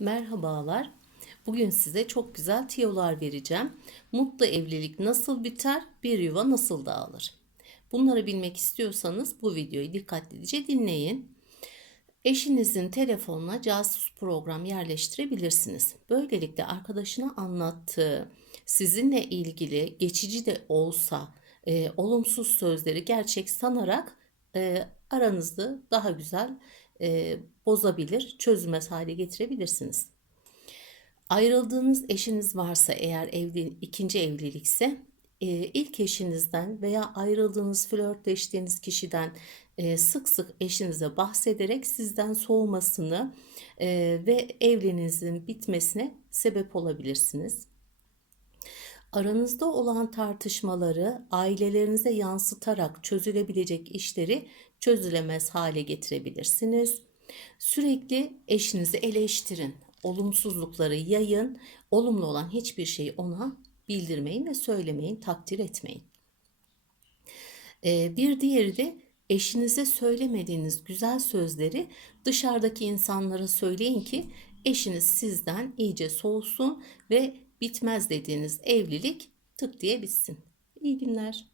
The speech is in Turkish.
Merhabalar. Bugün size çok güzel tiyolar vereceğim. Mutlu evlilik nasıl biter, bir yuva nasıl dağılır? Bunları bilmek istiyorsanız bu videoyu dikkatlice dinleyin. Eşinizin telefonuna casus program yerleştirebilirsiniz. Böylelikle arkadaşına anlattığı, sizinle ilgili geçici de olsa e, olumsuz sözleri gerçek sanarak e, aranızda daha güzel e, bozabilir, çözülmez hale getirebilirsiniz. Ayrıldığınız eşiniz varsa eğer evli, ikinci evlilikse e, ilk eşinizden veya ayrıldığınız flörtleştiğiniz kişiden e, sık sık eşinize bahsederek sizden soğumasını e, ve evliliğinizin bitmesine sebep olabilirsiniz. Aranızda olan tartışmaları ailelerinize yansıtarak çözülebilecek işleri çözülemez hale getirebilirsiniz. Sürekli eşinizi eleştirin, olumsuzlukları yayın, olumlu olan hiçbir şeyi ona bildirmeyin ve söylemeyin, takdir etmeyin. Ee, bir diğeri de eşinize söylemediğiniz güzel sözleri dışarıdaki insanlara söyleyin ki eşiniz sizden iyice soğusun ve bitmez dediğiniz evlilik tık diye bitsin. İyi günler.